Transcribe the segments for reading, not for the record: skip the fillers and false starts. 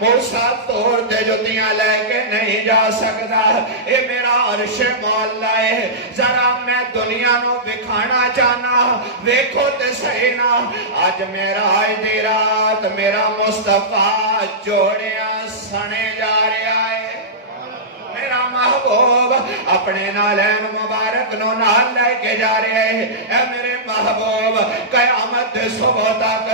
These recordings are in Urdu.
موسیٰ توڑ دے جتیاں لے کے نہیں جا سکتا، اے میرا عرش مولا ہے، ذرا میں دنیا نو بکھانا چاہنا، ویکھو تے صحیح نا، آج میرا آج دی رات میرا مصطفیٰ جوڑیاں سنے جا رہا ہے۔ میرا محبوب اپنے نالین مبارک نو نال لے کے جا رہے ہیں۔ اے میرے محبوب قیامت صبح تک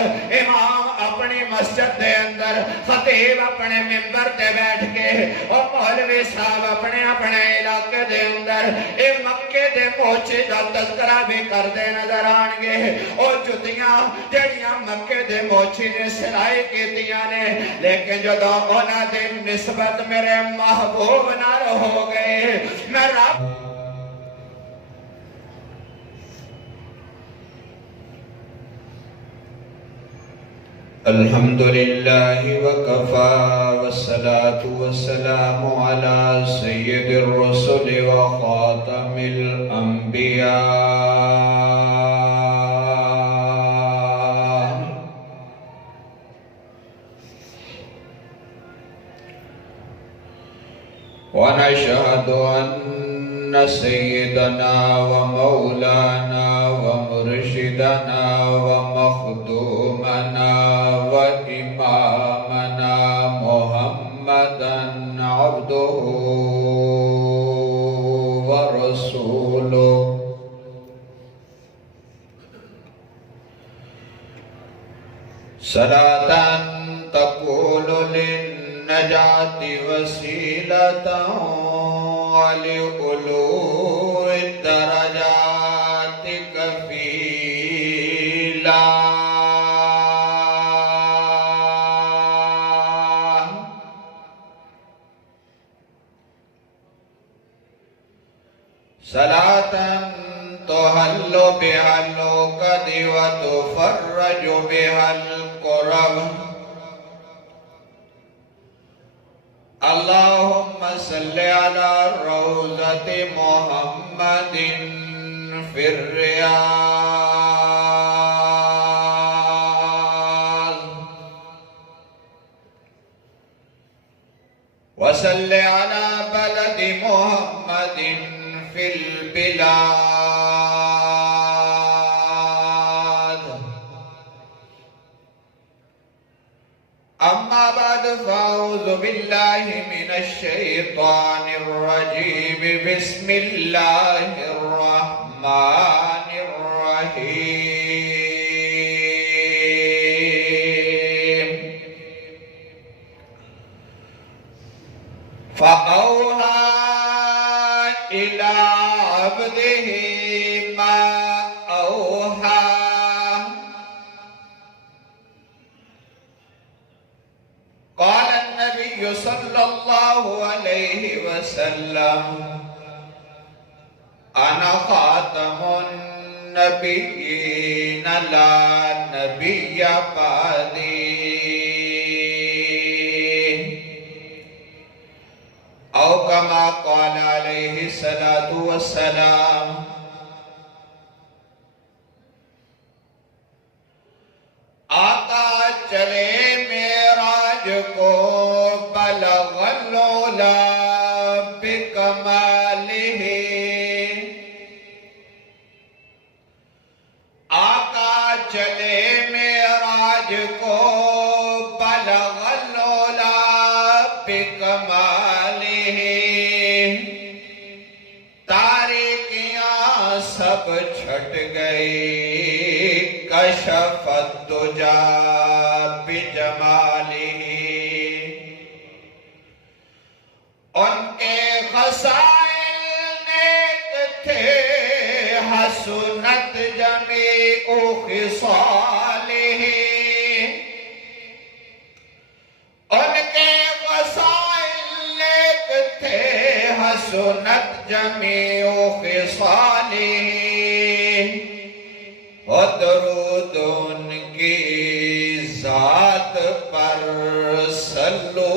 امام اپنی مسجد دے اندر، خطیب اپنے ممبر تے بیٹھ کے، اور مولوی صاحب اپنے اپنے علاقے دے اندر اے مکے دے موچے دا تذکرہ بھی کر دے نظر آنگے، اور جتیاں جڑیاں مکے دے موچی نے سلائی کیتیاں نے، لیکن جدو اونا دے نسبت میرے محبوب نہ ہو گئے، میں رب الحمدللہ وکفا والصلاة والسلام علی سید الرسل وخاتم الانبیاء ونشهد أن سيدنا ومولانا ومرشدنا ومخدومنا وإمامنا محمدا عبده ورسوله صلاة تقول للنجاة وسيلة ولعلو الدرجات كفيلا صلاة تحل بها العقد وتفرج بها الكرب اللهم صل على روضة محمد في الرياض وصل على بلد محمد في البلاد أما بعد فأعوذ بالله من الشيطان الرجيم بسم الله الرحمن الرحيم فأوحى إلى عبده ما أوحى قال النبي صلى الله عليه وسلم أنا خاتم النبيين لا نبي بعدي أو كما قال عليه الصلاة والسلام آقا چلے معراج کو بلغ العلا بکمالہ آقا چلے معراج کو بلغ العلا بکمالہ تاریکیاں سب چھٹ گئی کشف الدجا بجمالہ ان کے خصائل نیک تھے حسنت جمیع خصالہ ان کے خصائل نیک تھے حسنت جمیع خصالہ درود ان کی ذات پر صلو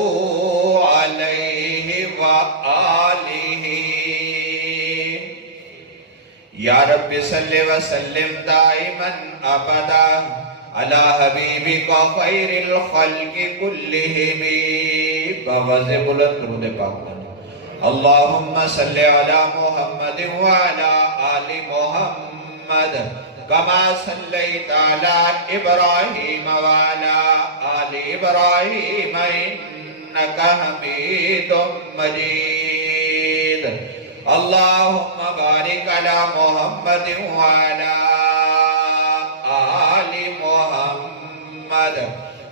علیہ وآلہ یا رب صلی وسلم دائما ابدا علی حبیبک خیر الخلق کلہم باواز بلند درود پاک پڑھیں۔ اللہم صلی علی محمد وعلی آل محمد کما صلیت علی ابراہیم وعلی آل ابراہیم انکا حمید مجید۔ اللہم بارک علی محمد وعلی آل محمد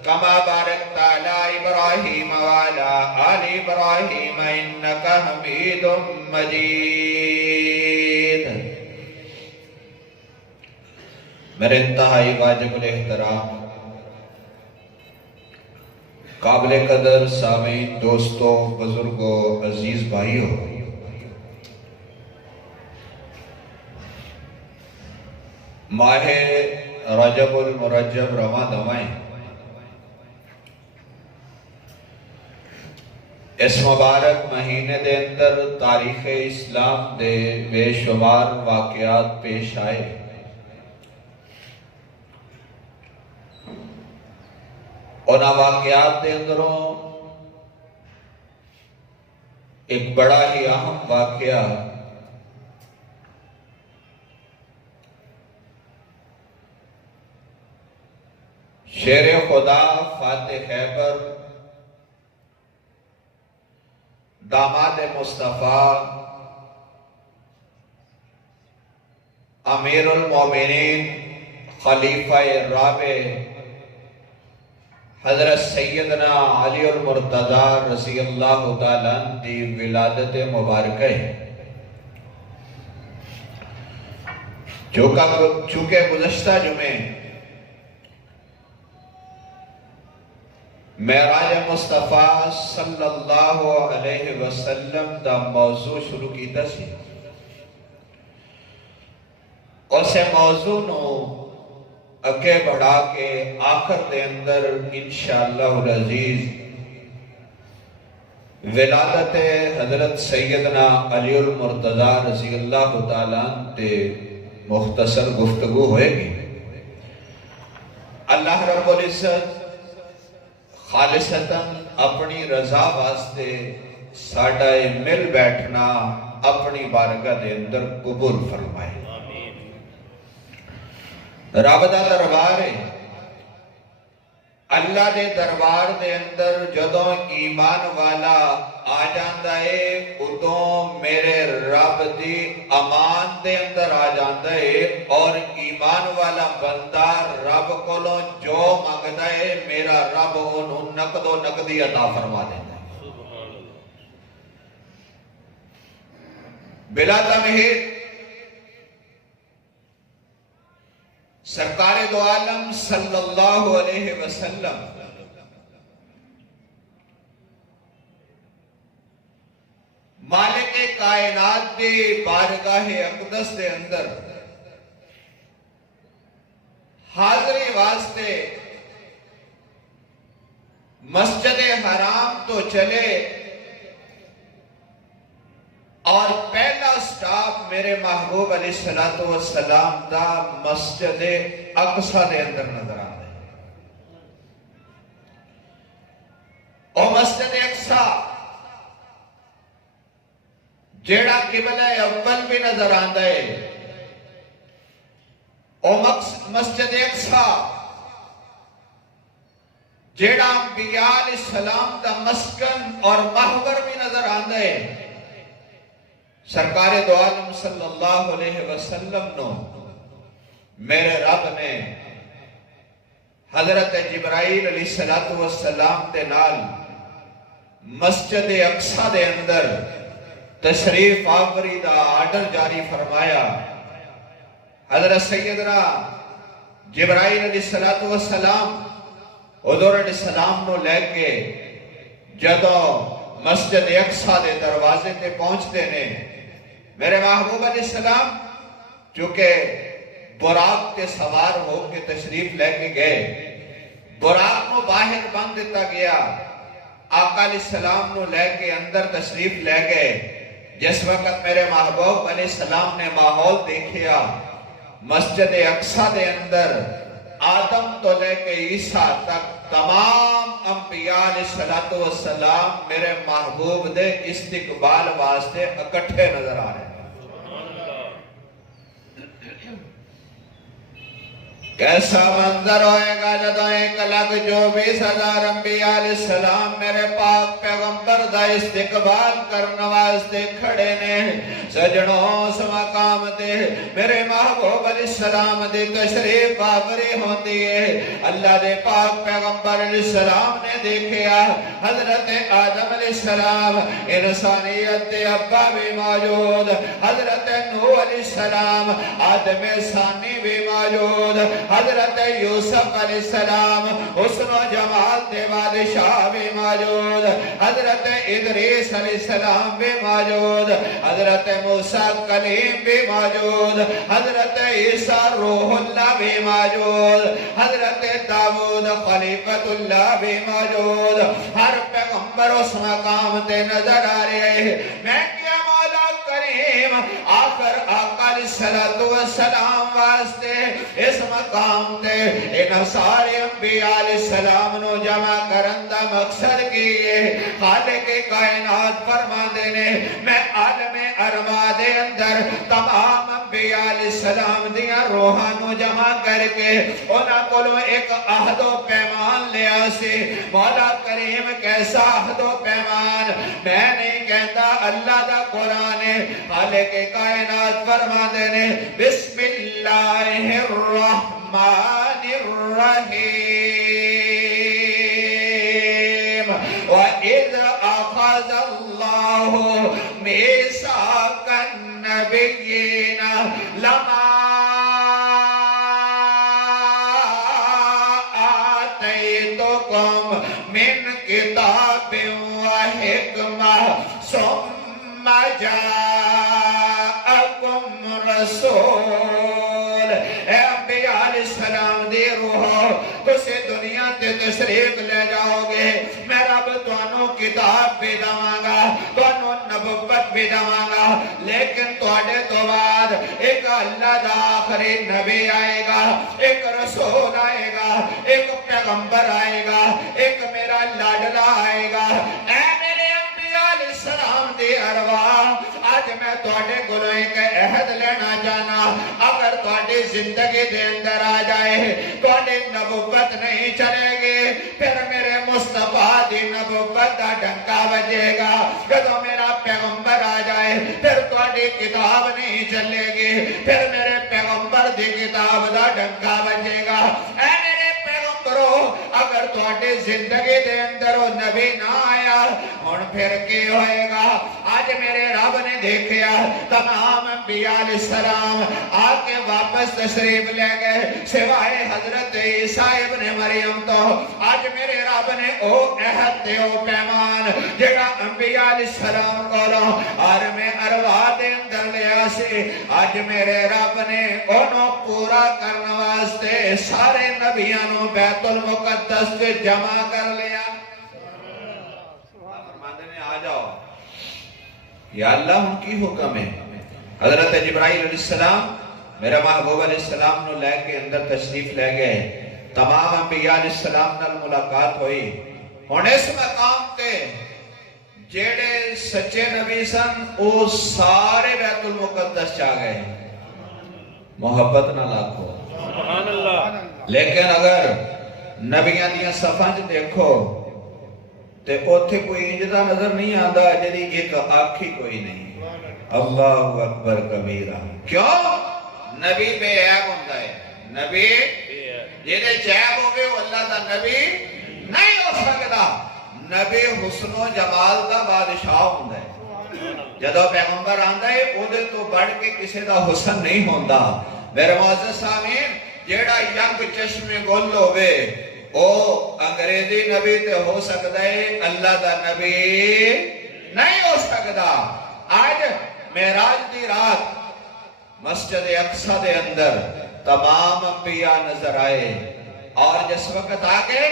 کما بارکت علی ابراہیم وعلی آل ابراہیم انکا حمید مجید۔ میرے انتہائی واجب الاحترام قابل قدر سامعین، دوستوں، بزرگوں، عزیز بھائیوں، ماہ رجب المرجب رواں دوائیں اس مبارک مہینے دے اندر تاریخ اسلام دے بے شمار واقعات پیش آئے۔ انہاں واقعات دے اندروں ایک بڑا ہی اہم واقعہ شیر خدا فاتح خیبر داماد مصطفیٰ امیر المومنین خلیفہ رابع حضرت سیدنا علی المرتضی رضی اللہ تعالیٰ عنہ دی ولادت مبارکہ ہے۔ چونکہ گزشتہ جمعے معراج مصطفیٰ صلی اللہ علیہ وسلم دا موضوع شروع کیتا سی، اسے موضوع نو اگے بڑھا کے آخر دے اندر انشاءاللہ العزیز ولادت حضرت سیدنا علی المرتضی رضی اللہ تعالیٰ عنہ تے مختصر گفتگو ہوئے گی۔ اللہ رب العزت خالصتاً اپنی رضا واسطے ساڈا مل بیٹھنا اپنی بارگاہ دے اندر قبول فرمائے۔ رب دا دربار ہے، اللہ دے دربار دے اندر جدوں ایمان والا آ جاندا ہے ادوں میرے رب دی امان دے اندر آ جاندا ہے، اور ایمان والا بندہ رب کولوں جو منگدا ہے میرا رب انہوں نقد و نقدی عطا فرما دیندا ہے۔ بلا تمہید سرکار دو عالم صلی اللہ علیہ وسلم مالک کائنات دے بارگاہ اقدس دے اندر حاضری واسطے مسجد حرام تو چلے، اور پہلا سٹاپ میرے محبوب علیہ السلام دا مسجد اقصی دے اندر نظر آتا ہے۔ اور مسجد اقصی جیڑا قبلہ اول بھی نظر آتا ہے، اور مسجد اقصی جیڑا انبیاء علیہ السلام دا مسکن اور محور بھی نظر آتا ہے۔ سرکار دو عالم صلی اللہ علیہ وسلم نو میرے رب نے حضرت جبرائیل علیہ السلام دے نال مسجد اقصی دے اندر تشریف آوری دا آرڈر جاری فرمایا۔ حضرت سیدنا جبرائیل علیہ السلام حضور علیہ السلام نو لے کے جدو مسجد اقصی دے دروازے تے پہنچتے نے، میرے محبوب علیہ السلام چونکہ براق تے سوار ہو کے تشریف لے کے گئے، براق نو باہر بند دیتا گیا، آقا علیہ السلام نو لے کے اندر تشریف لے گئے۔ جس وقت میرے محبوب علیہ السلام نے ماحول دیکھیا، مسجد اقصی دے اندر آدم تو لے کے عیسیٰ تک تمام انبیاء علیہ السلام میرے محبوب دے استقبال واسطے اکٹھے نظر آ رہے ہیں. کیسا منظر ہوئے گا جدو 1,24,000 انبیاء علیہ السلام میرے پاک پیغمبر دا استقبال کرنے واسطے کھڑے نے. سجنوں اس مقام تے میرے محبوب علیہ السلام دی تشریف آوری ہوتی ہے. اللہ دے پاک پیغمبر علیہ السلام نے دیکھیا حضرت آدم علیہ السلام انسانیت دے ابا بھی موجود, حضرت نوح علیہ السلام آدم ثانی بھی موجود, حضرت یوسف علیہ السلام حسن و جمال دے بادشاہ بھی موجود, حضرت ادریس علیہ السلام بھی موجود, حضرت موسیٰ کلیم بھی موجود, حضرت عیسیٰ روح اللہ بھی موجود, حضرت داؤد خلیفۃ اللہ بھی موجود. ہر پیغمبر اس مقام تے نظر آ رہے ہیں. میں کیا مولا کریم آخر آقا علیہ السلام واسطے اس مقام تے ان سارے انبیاء علیہ السلام نو جمع کرن دا مقصد کیے. خالق کائنات فرما دینے میں عالم ارواح دے اندر تمام انبیاء علیہ السلام دیاں روحاں نو جمع کر کے انہاں کولوں ایک عہد و پیمان لیا سی. مولا کریم کیسا عہد و پیمان؟ میں نہیں کہتا, اللہ دا قرآن ہے. خالق کائنات فرما دینے بسم اللہ الرحمن الرحیم وَإِذْ أَخَذَ اللَّهُ مِيثَاقَ النَّبِيِّينَ لَمَا آتَيْتُكُم مِّن كِتَابٍ وَحِكْمَةٍ ثُمَّ جَاءَكُمْ رَسُولٌ. اے انبیاء علیہ السلام دی روح تسے دنیا تے تشریف لے جاؤ گے. میں رب تانوں کتاب بھی دواں گا, تانوں نبوت بھی دواں گا, لیکن تواڈے تو بعد ایک اللہ دا آخری نبی آئے گا, ایک رسول آئے گا, ایک پیغمبر آئے گا, ایک میرا لاڈلا آئے گا. اے میرے انبیاء علیہ السلام دی ارواح, آج میں تواڈے کولوں ایک عہد لینا چاہنا. اگر تواڈی زندگی دے اندر آ جائے تواڈی نبوت نہیں چلے گی, پھر میرے مصطفیٰ دی نبوت دا ڈنکا بجے گا. جدو میرا پیغمبر آ جائے پھر تواڈی کتاب نہیں چلے گی, پھر میرے پیغمبر دی کتاب دا ڈنکا بجے گا. اے میرے پیغمبرو, اگر تواڈی زندگی دے اندر وہ نبی نہ آیا ہن پھر کی ہوئے گا؟ آج میرے رب نے دیکھیا تمام انبیاء علیہ السلام آ کے واپس تشریف لے گئے سوائے حضرت عیسیٰ ابن مریم تو. آج میرے رب نے او عہد تے او پیمان جڑا انبیاء علیہ السلام کولوں عالم ارواح دے اندر لیا سی, آج میرے رب نے انہوں پورا کرنے واسطے سارے نبیاں نو بیت المقدس سے جمع کر لیا. فرماتے نے آ جاؤ. یا اللہ ان کی حکم ہے. حضرت جبرائیل علیہ السلام میرا محبوب علیہ السلام نو لے کے اندر تشریف لے گئے. تمام انبیاء علیہ السلام نال ملاقات ہوئی. ہن اس مقام تے جیڑے سچے نبی سن او سارے بیت المقدس چاہ گئے. محبت نہ لاکھو سبحان اللہ. لیکن اگر نبیاں دیاں صفاں چ دیکھو تے اوتھے کوئی انجدا نظر نہیں آندا جدی ایک آنکھی کوئی نہیں. اللہ اکبر کبیرہ. کیوں؟ نبی بے عیب ہوندا ہے. نبی جدے عیب ہوے او اللہ دا نبی نہیں ہو سکدا. نبی حسن و جمال دا بادشاہ ہوندا ہے. جدو پیغمبر آندا ہے او دے تو بڑھ کے کسی دا حسن نہیں ہوندا. میرے معزز سامعین, جیڑا ینگ چشم گل ہوئے او انگریزی نبی تے ہو سکتا ہے, اللہ دا نبی نہیں ہو سکتا. آج معراج دی رات مسجد اقصی دے اندر تمام انبیاء نظر آئے, اور جس وقت آگے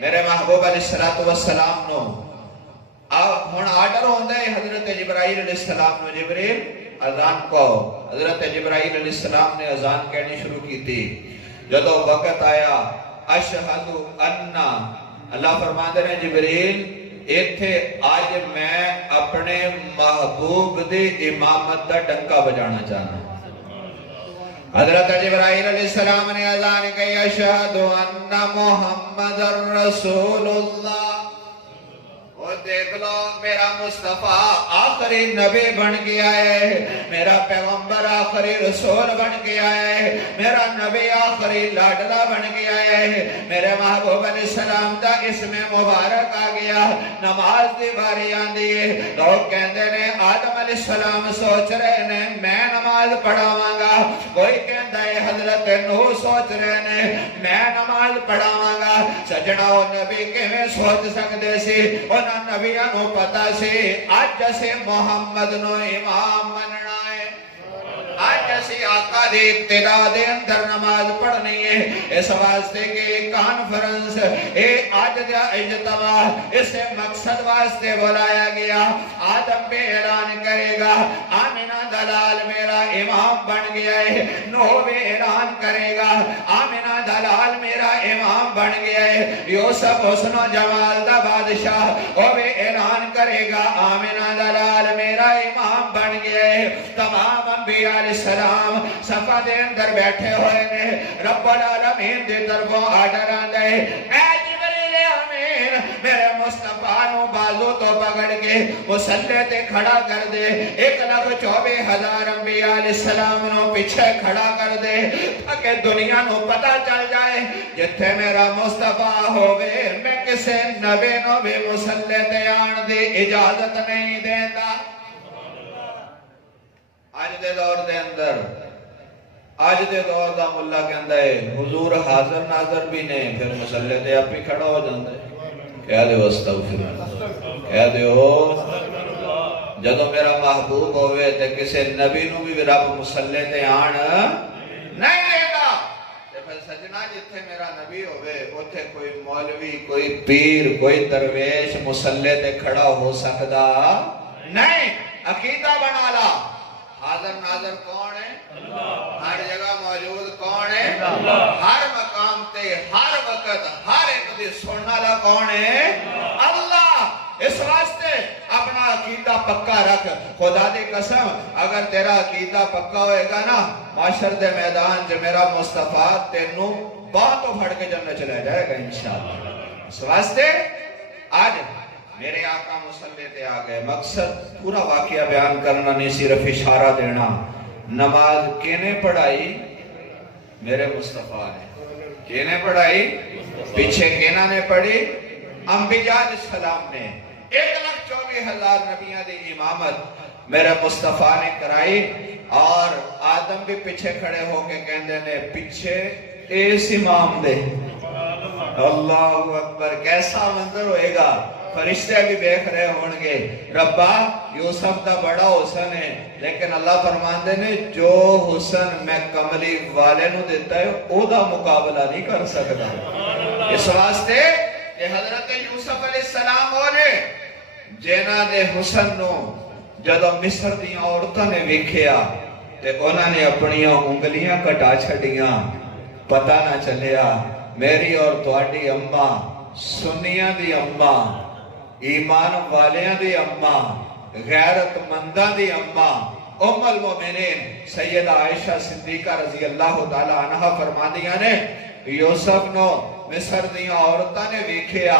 میرے محبوب علیہ السلام نو ہن آرڈر ہوندا ہے حضرت جبرائیل علیہ السلام نو, جبریل اذان کو. حضرت جبرائیل علیہ السلام نے اذان کہنی شروع کی تھی. جدو وقت آیا اشہد ان اللہ فرماتے ہیں جبریل ایتھے آج میں اپنے محبوب دی امامت دا ڈنکا بجانا چاہنا. حضرت جبرائیل علیہ السلام نے اذان کی اشہد ان محمد رسول اللہ. اور دیکھ لو میرا مصطفیٰ آخری نبی بن گیا ہے, میرا پیغمبر آخری رسول بن گیا ہے, میرا نبی آخری لاڈلا بن گیا ہے, میرے محبوب علیہ السلام دا اسم مبارک آ گیا. نماز دی باری آندی ہے, لوگ کہندے نے آدم علیہ السلام سوچ رہے نے میں نماز پڑھاواں گا, کوئی کہندا ہے حضرت نوح سوچ رہے نے میں نماز پڑھاواں گا. سجنا او نبی کیویں سوچ سکدے سی؟ انہاں نبیاں نو پتا سی اج اسے محمد نو امام مننا ہے, اج اسی آقا دی اقتدا دے اندر نماز پڑھنی ہے. اس واسطے کہ کانفرنس اے آج دا اجتماع اسے مقصد واسطے بلایا گیا. آدم بھی اعلان کرے گا آمنہ دلال میرا امام بن گیا ہے, نوح بھی اعلان کرے گا آمنہ دلال میرا امام بن گیا ہے, یوسف حسن و جمال دا بادشاہ وہ بھی اعلان کرے گا آمنہ دلال میرا امام بن گیا ہے. تمام انبیاء علیہ السلام صفا دے اندر بیٹھے ہوئے نے, رب العالمین دے طرفوں آڈر آندے اے جبریل امین میرے مصطفیٰ نو بازو تو پکڑ کے مسلح تے کھڑا کر دے, 1,24,000 انبیاء علیہ السلام نو پیچھے کھڑا کر دے تاکہ دنیا نو پتا چل جائے جتھے میرا مصطفیٰ ہوئے میں کسے نبی نو بھی مسلح تے آن دی اجازت نہیں دیندا. آج دے دور دے اندر آج دے دور دا ملا کہندا ہے حضور حاضر ناظر بھی نہیں, پھر مسلح تے آپ ہی کھڑا ہو جاندا ہے. کہہ دے استغفر اللہ, کہہ دے جدو میرا محبوب ہوئے تے کسے نبی نو بھی رب مسلح تے آن نہیں دے گا. پھر سجنا جتھے میرا نبی ہوئے اوتھے کوئی مولوی کوئی پیر کوئی درویش مسلح تے کھڑا ہو سکدا نہیں. عقیدہ بنا لا حاضر ناظر کون ہے؟ اللہ. ہر جگہ موجود کون ہے؟ اللہ. ہر مقام تے ہر وقت ہر ایک دی سننا لا کون ہے؟ اللہ. اس واسطے اپنا عقیدہ پکا رکھ, خدا دی قسم اگر تیرا عقیدہ پکا ہوئے گا نا معاشر دے میدان جو میرا مصطفیٰ تینوں باتوں پھڑ کے جنت چلے جائے گا انشاءاللہ. اس واسطے آج میرے آقا مسلح تے آگئے. مقصد پورا واقعہ بیان کرنا نہیں, صرف اشارہ دینا. نماز کینے پڑھائی؟ میرے مصطفیٰ نے. کینے پڑھائی؟ پیچھے کینا نے پڑھی؟ انبیاء علیہ السلام نے. 1,24,000 نبیاں دی امامت میرے مصطفیٰ نے کرائی, اور آدم بھی پیچھے کھڑے ہو کے کہندے نے پیچھے اس امام دے. اللہ اکبر, کیسا منظر ہوئے گا. فرشتے بھی دیکھ رہے ہونگے ربا یوسف دا بڑا حسن ہے, لیکن اللہ فرماندے نے جو حسن میں کملی والے نو دیتا ہے او دا مقابلہ نہیں کر سکتا. اس واسطے کہ حضرت یوسف علیہ السلام ہونے جینا دے حسن نو جدو مصر دیاں عورتوں نے ویکھیا تے انہوں نے اپنی انگلیاں کٹا چھڑیاں, پتہ نہ چلیا میری اور تواڈی اماں سنیاں دی اماں, ایمان والیاں دی اماں, غیرت منداں دی اماں ام المومنین سیدہ عائشہ صدیقہ رضی اللہ تعالی عنہ فرماندیاں نے یوسف نو مصر دیاں عورتاں نے ویکھیا,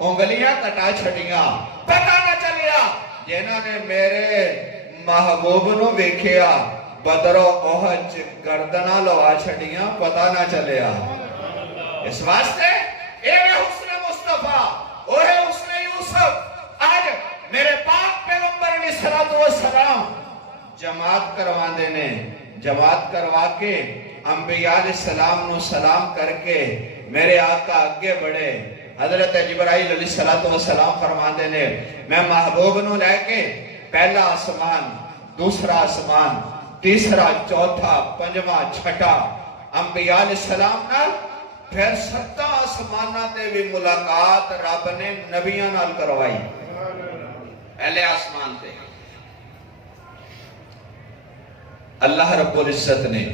انگلیاں کٹا چھڑیاں, پتہ نہ چلیا جنہاں نے میرے محبوب نو ویکھیا بدر و احد گردناں لوا چھڑیاں, پتہ نہ چلیا. اس واسطے اے حسن مصطفیٰ اوہ حسن یوسف. آج میرے پاک پیغمبر علیہ السلام جماعت کروا دینے, جماعت کروا کے انبیاء علیہ السلام نو سلام کر کے میرے آقا آگے بڑھے. حضرت جبرائیل علیہ السلام فرما دینے میں محبوب نو لے کے پہلا آسمان, دوسرا آسمان, تیسرا, چوتھا, پنجواں, چھٹا انبیاء علیہ السلام نال, پھر 7 آسمانہ تے بھی ملاقات رب نے نبیاں نال کروائی. پہلے آسمان تے اللہ رب العزت نے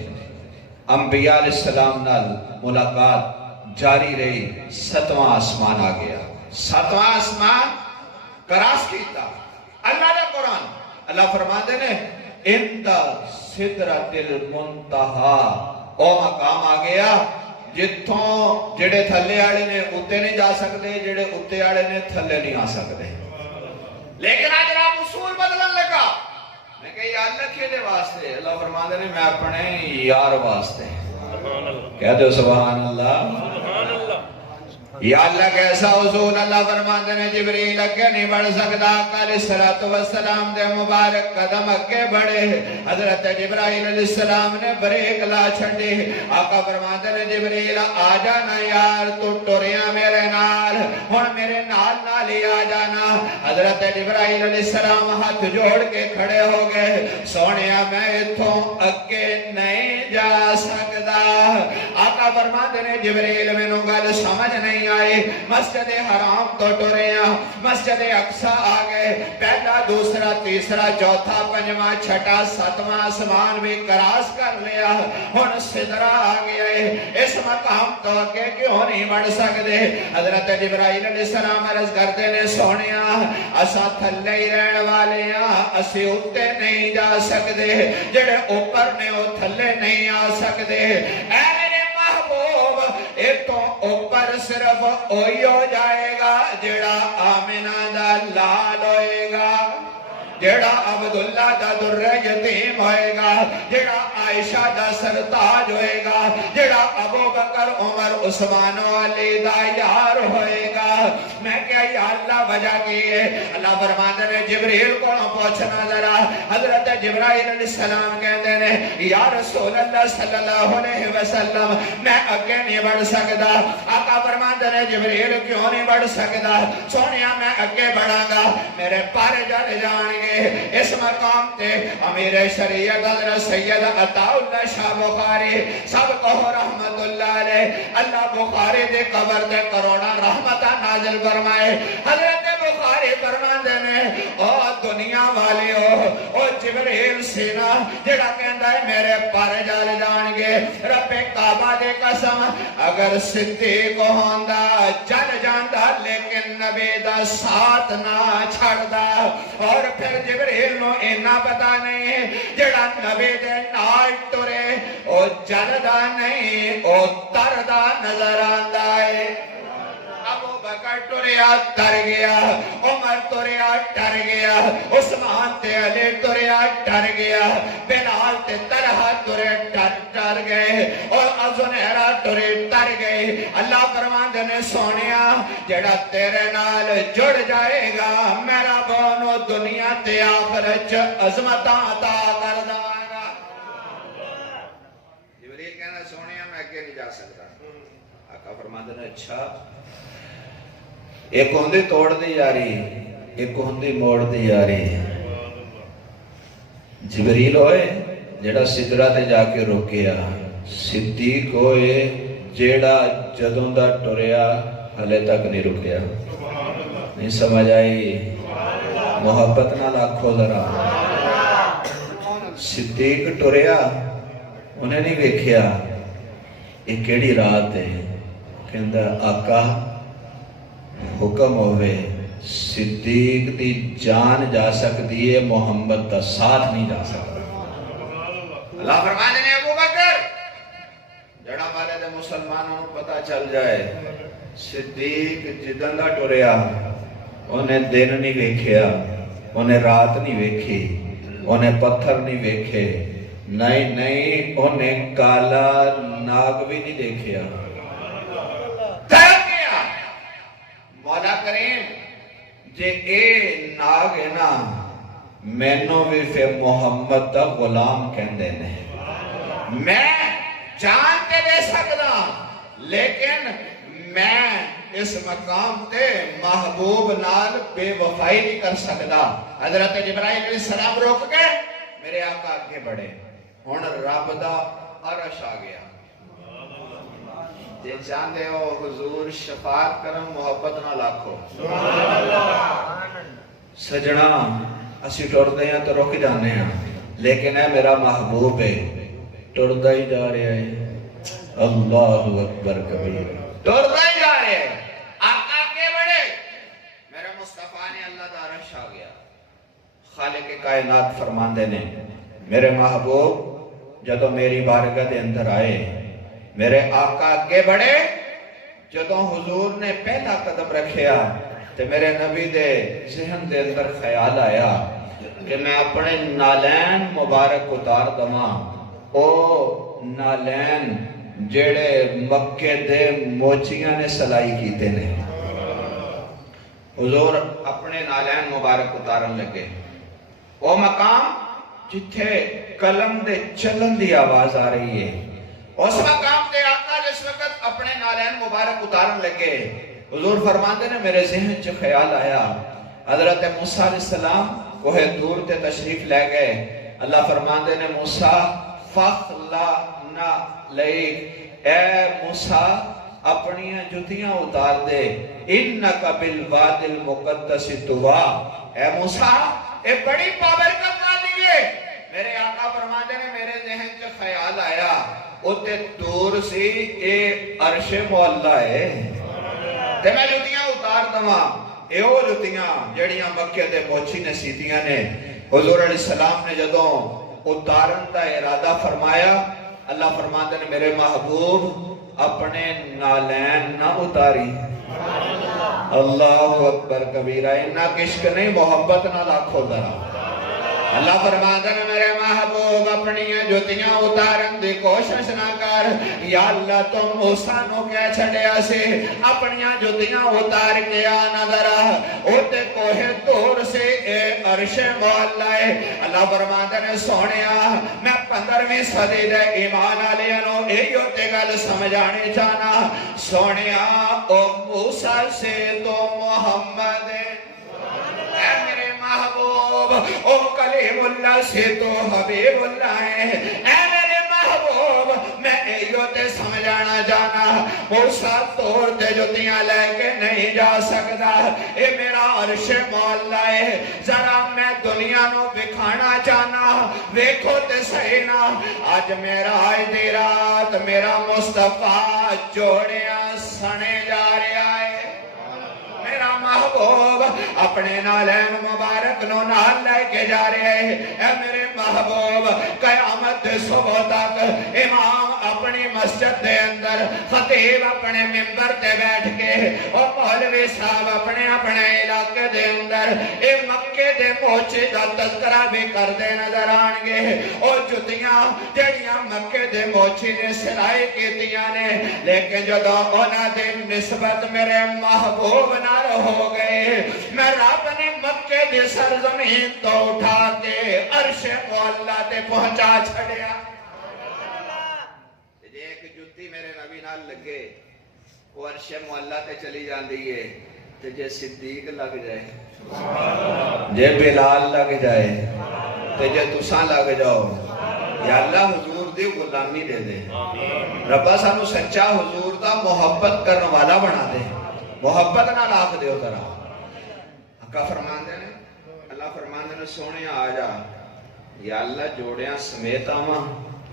انبیاء علیہ السلام نال ملاقات جاری رہی، 7واں آسمان آ گیا، 7واں آسمان کراس کیتا اللہ دا قرآن۔ اللہ فرماتے نے انتا سدرۃ المنتہا، او مقام آ گیا جتوں جڑے تھلے آڑے نے اتے نہیں جا سکتے، جڑے اتے آڑے نے تھلے نہیں آ سکتے۔ لیکن آج آپ اصول بدلن لگا، میں کہ یا اللہ کے دے واسطے، اللہ فرماتے نے میں اپنے یار واسطے، کہہ دو سبحان اللہ۔ یا اللہ کیسا اصول، اللہ فرماتے ہیں جبریل اگے نہیں بڑھ سکتا، علیہ السلام دے مبارک قدم اگے بڑھے، حضرت جبرائیل علیہ السلام نے بریک لا چھڑی، آقا فرماتے ہیں جبریل آ جانا یار، تو ٹوریا میرے نال، ہن میرے نال نال ہی آ جانا۔ حضرت جبرائیل علیہ السلام ہاتھ جوڑ کے کھڑے ہو گئے، سونیا میں اتھوں اگے نہیں جا سکتا۔ آقا فرماتے ہیں جبریل میں نو گل سمجھ نہیں آئے، مسجد حرام تو ٹوریا، مسجد اقصی آ گئے، پہلا دوسرا تیسرا چوتھا پنجواں چھٹا ساتواں آسمان بھی کراس کر لیا، ہن سدرہ آ گیا ہے، اس مقام تو اگے کیوں نہیں بڑھ سکتے؟ حضرت جبرائیل علیہ السلام عرض کرتے نے سونیا اسا تھلے ہی رہن والے ہاں، اسی اتے نہیں جا سکتے، جڑے اوپر نے وہ تھلے نہیں آ سکتے۔ اے میرے محبوب ایک تو اوپر صرف اوہی ہو جائے گا جڑا آمنہ دا لال ہوئے گا، جڑا عبداللہ دا در یتیم ہوئے گا، جڑا عائشہ دا سرتاج ہوئے گا، جڑا ابو بکر عمر عثمان و علی دا یار ہوئے گا۔ میں کیا یا اللہ وجہ کی ہے؟ اللہ فرماتے ہیں جبریل کو پوچھنا ذرا، حضرت جبرائیل علیہ السلام کہتے ہیں یا رسول اللہ صلی اللہ علیہ وسلم میں اگے نہیں بڑھ سکتا۔ آقا فرماتے ہیں جبریل کیوں نہیں بڑھ سکتا؟ سونیا میں اگے بڑھاں گا، میرے پارے جل جان گے۔ اس مقام تے امیر شریعت حضرت سید عطا اللہ شاہ بخاری سب کو رحمت اللہ علیہ، اللہ بخاری دے قبر دے کروڑا رحمتہ نازل فرمائے۔ حضرت بخاری فرماندے نے او دنیا والے او جبریل سینا جڑا کہندا ہے میرے پر جل جان گے، رب کعبہ دے قسم اگر صدیق ہوندا جل جاندا، لیکن نبی دا ساتھ نہ چھڑدا۔ اور پھر جبریل نو اینا پتا نہیں جڑا نبی دے نال ٹرے او جلدا نہیں، او تردا نظر آندا ہے۔ ابو بکر ٹریا ٹر گیا، عمر ٹریا ٹر گیا، عثمان تے علی ٹریا ٹر گیا، بلال تے طلحہ ٹرے ٹر گئے، اور زنیرہ ٹرے ٹر گئے۔ اللہ فرماندے نے سونیا جڑا تیرے نال جڑ جائے گا میرا بونو دنیا تے آخرت عظمتاں عطا کر داں گا۔ جبریل کہنا سونیا میں اگے نہیں جا سکتا۔ آقا فرماندے نے اچھا ایک ہوندی توڑ دی یاری، ایک ہوندی موڑ دی یاری۔ جبریل ہوئے جیڑا سدرہ تے جا کے روکیا، صدیق ہوئے جیڑا جدوں دا ٹریا ہلے تک نہیں رکیا۔ نہیں سمجھ آئی؟ محبت نہ لاکھو ذرا۔ صدیق ٹریا انہیں نہیں ویکھیا یہ کیڑی رات ہے، کہندا آقا حکم ہوئے صدیق دی جان جا سکتی ہے، محمد دا ساتھ نہیں جا سکتا۔ اللہ فرمانے نے ابو بکر جڑا والے دے مسلمانوں پتہ چل جائے صدیق جدن دا ٹریا، انہیں دن نہیں ویکھیا، انہیں رات نہیں ویکھی، انہیں پتھر نہیں ویکھے، نہیں انہیں کالا ناگ بھی نہیں دیکھیا۔ مولا کریم جے اے ناگ ہے نا مینوں بھی پھر محمد دا غلام کہندے نے، میں جان تے دے سکدا لیکن میں اس مقام تے محبوب نال بے وفائی نہیں کر سکدا۔ حضرت جبرائیل علیہ السلام روک کے میرے آقا آگے بڑھے، ہن رب دا عرش آ گیا۔ جے چاہتے ہو حضور شفاعت کرم محبت نہ لاکھو۔ سجنا اسی ٹردے ہیں تو رک جانے ہیں، لیکن ہے میرا محبوب ہے ٹردہ ہی جا رہے ہیں۔ اللہ اکبر کبیر۔ دوڑتا ہی جا رہے ہیں، آقا کے بڑے میرے مصطفیٰ نے اللہ دا عرش آ گیا۔ خالق کائنات فرماندے نے میرے محبوب جدو میری بارگاہ دے اندر آئے، میرے آقا کے بڑے جدو حضور نے پہلا قدم رکھیا تے میرے نبی دے ذہن دے اندر خیال آیا کہ میں اپنے نالین مبارک اتار دماں، او نالین جیڑے مکے دے موچیاں نے سلائی کیتے نے۔ حضور اپنے نالین مبارک اتارن لگے، وہ مقام جتھے قلم دے چلن دی آواز آ رہی ہے، اس مقام تے آقا جس وقت اپنے نالین مبارک اتارن لگے، حضور فرماندے نے میرے ذہن چ خیال آیا، حضرت موسیٰ علیہ السلام کوہ طور تے تشریف لے گئے، اللہ فرماندے نے موسیٰ فَخْلَعْنَا لَيْكَ، اے موسیٰ اپنی جتیاں اتار دے، اِنَّكَ بِالْوَادِ الْمُقَدَّسِ طُوَا، اے موسیٰ اے بڑی بابرکت نہ دیئے۔ میرے آقا فرماندے نے میرے ذہن سے خیال آیا اتے طور سی اے عرش مولا ہے، تے میں جتیاں اتار دماں، اے او جتیاں جڑیاں مکے دے موچی نے سیتیاں نے۔ حضور علیہ السلام نے جدوں اتارن دا ارادہ فرمایا، اللہ فرماتے نے میرے محبوب اپنے نالین نہ اتاری۔ اللہ اکبر کبیرہ، انہا کشک نہیں محبت نہ لاکھو ذرا۔ اللہ فرماتے ہیں میرے محبوب اپنی جتیاں اتارن دی کوشش نہ کر، یا اللہ تم موسیٰ نو کہہ چھڑیا سے اپنی جتیاں اتار کے آنا ذرا، اوتے کوہ طور سے اے عرش مولا ہے۔ اللہ فرماتے ہیں سونیا میں 15ویں صدی دے ایمان علیہ نو ایو تے گل سمجھانے چاہنا، سونیا او موسیٰ سے تو محمد ہے، اے میرے محبوب او کلیم اللہ سے تو حبیب اللہ ہے، اے میرے محبوب میں ایو تے سمجھانا جانا، موسیٰ توڑ تے جتیاں لے کے نہیں جا سکتا، اے میرا عرش مولا ہے، ذرا میں دنیا نو بکھانا چاہنا، ویکھو تے صحیح نا، آج میرا آج دی رات میرا مصطفیٰ جوڑیاں سنے جا رہا ہے۔ میرا محبوب اپنے نالین مبارک نو نال لے کے جا رہے ہیں، اے میرے محبوب قیامت صبح تک امام اپنی مسجد دے اندر، خطیب اپنے ممبر تے بیٹھ کے، اور مولوی صاحب اپنے اپنے علاقے دے اندر اے مکے دے موچے دا تذکرہ بھی کر دے نظر آنگے، اور جتیاں جڑیاں مکے دے موچی نے سلائی کیتیاں نے، لیکن جدو اونا دے نسبت میرے محبوب نہ ہو گئے، میں رب نے مکے دے سرزمین تو اٹھا کے عرش مولا تے پہنچا چھڑیا۔ جے ایک جتی میرے نبی نال لگے وہ عرش مولا تے چلی جان دیئے، تے جے صدیق لگ جائے، جے بلال لگ جائے، تے جے تساں لگ جاؤ، یا اللہ حضور دی غلامی دے دے، ربا سانو سچا حضور دا محبت کرنے والا بنا دے، محبت نہ لاکھ دیو ذرا۔ آقا فرمان دے نے، اللہ فرمان دے نے سونے آ جا، یا اللہ جوڑیاں سمیت آواں،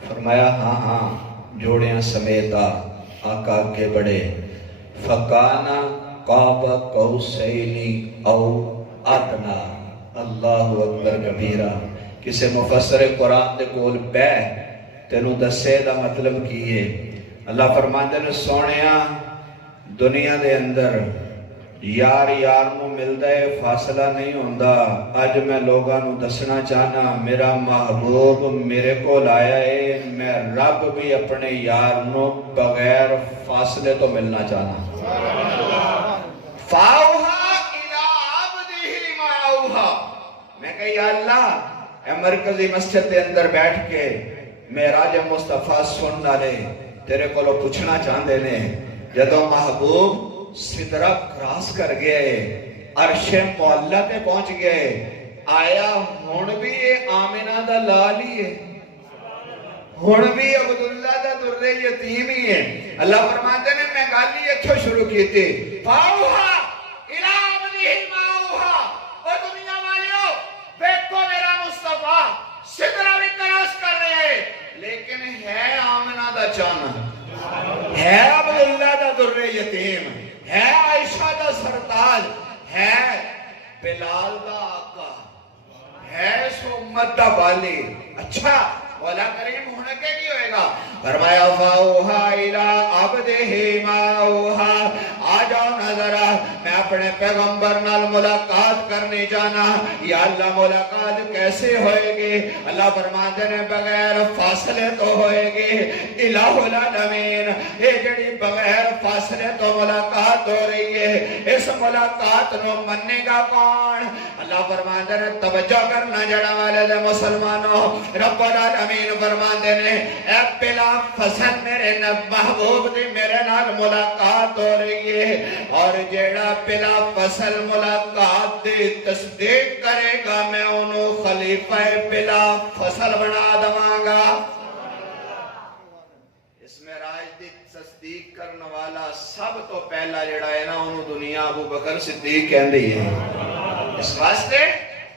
فرمایا ہاں ہاں جوڑیاں سمیت آقا کے بڑے، فکانا قاب قوسینی او ادنا، اللہ اکبر کبیرہ۔ کسے مفسر قرآن دے کول بے تینوں دسے دا مطلب کیے، اللہ فرمان دے نے سونیاں دنیا دے اندر یار یار نو ملدا ہے، فاصلہ نہیں ہوندا، اج میں لوگاں نو دسنا چاہنا میرا محبوب میرے کو لایا ہے، میں رب بھی اپنے یار نو بغیر فاصلے تو ملنا چاہنا۔ فاؤہا الى عبدہ ما اوہا، میں کہا یا اللہ اے مرکزی مسجد دے اندر بیٹھ کے معراج مصطفیٰ سن ڈالے، تیرے کو لو پوچھنا چاہندے نے، جدو محبوب سدرہ کراس کر گئے، عرش مولا تے پہنچ گئے، آیا ہون بھی یہ آمنہ دا لالی ہے، ہون بھی عبداللہ دا در یتیم ہی ہے۔ اللہ فرماتے نے میں گالی اتھو شروع کی تھی، فاؤہا الہ عبدہ ما اوہا، اور دنیا والیوں بیکو میرا مصطفیٰ سدرہ بھی کراس کر رہے ہیں، لیکن ہے آمنہ دا چانا، ہے عبداللہ دا در یتیم بلال دا آقا ہے سو امت دا والی. اچھا مولا کریم ہونے کے کی ہوئے گا؟ فرمایا فاوہا الى عبدہ ما اوہا. آ جاؤ نظرہ میں اپنے پیغمبر نال ملاقات کرنے جانا. یا اللہ ملاقات کیسے ہوئے گی؟ اللہ فرماتے نے بغیر فاصلے تو ہوئے گی. الہ العالمین یہ جڑی بغیر فاصلے تو ملاقات ہو رہی ہے اس ملاقات نو مننے گا کون؟ اللہ فرماتے نے توجہ کرنا جڑا والے دے مسلمانوں. رب العالمین فرماتے نے اے بلا فصل میرے محبوب دی میرے نال ملاقات ہو رہی ہے اور جیڑا بلا فصل ملاقات دی تصدیق کرے گا میں انہوں خلیفہ بلا فصل بنا دواں گا. اس میں راج دی تصدیق کرنے والا سب تو پہلا جڑا ہے نا انہوں دنیا ابو بکر صدیق کہندی ہے. اس واسطے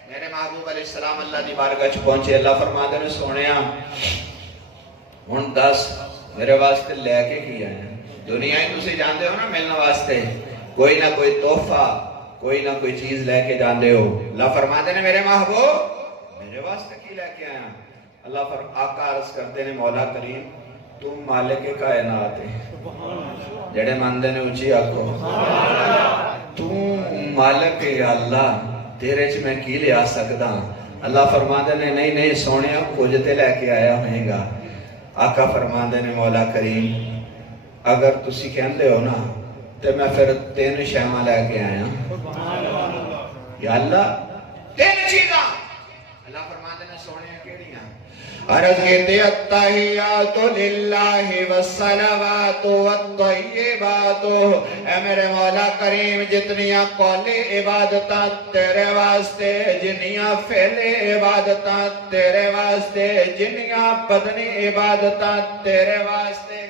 میرے محبوب علیہ السلام اللہ دی بارگاہ چ پہنچے. اللہ فرماتے نے سونیا ہن دس میرے واسطے لے کے کی آئے ہیں؟ دنیا ہی تسی جاندے ہو نا ملنے واسطے کوئی نہ کوئی تحفہ کوئی نہ کوئی چیز لے کے جاندے ہو. اللہ فرماتے نے میرے محبوب میرے واسطے کی لے کے آیا؟ اللہ آقا عرض کرتے نے مولا کریم تم مالک کائنات ہے. جڑے مندے نے اونچی آکھو تم مالک ہے. اللہ تیرے چ میں کی لے آ سکدا؟ اللہ فرماندے نے نہیں سونیا کچھ تے لے کے آیا ہوئے گا. آقا فرماندے نے مولا کریم اگر تسی کہندے ہو نا تے میں پھر 3 شیواں لے کے آیا. یا اللہ 3 چیزاں. اللہ فرماندے نے سونیا کیڑیاں؟ عرض کہتے التحیات للہ والصلوات والطیبات. اے میرے مولا کریم جتنیاں قولی عبادتاں تیرے واسطے جنیاں فعلی عبادتاں تیرے واسطے جنیاں بدنی عبادتاں تیرے واسطے.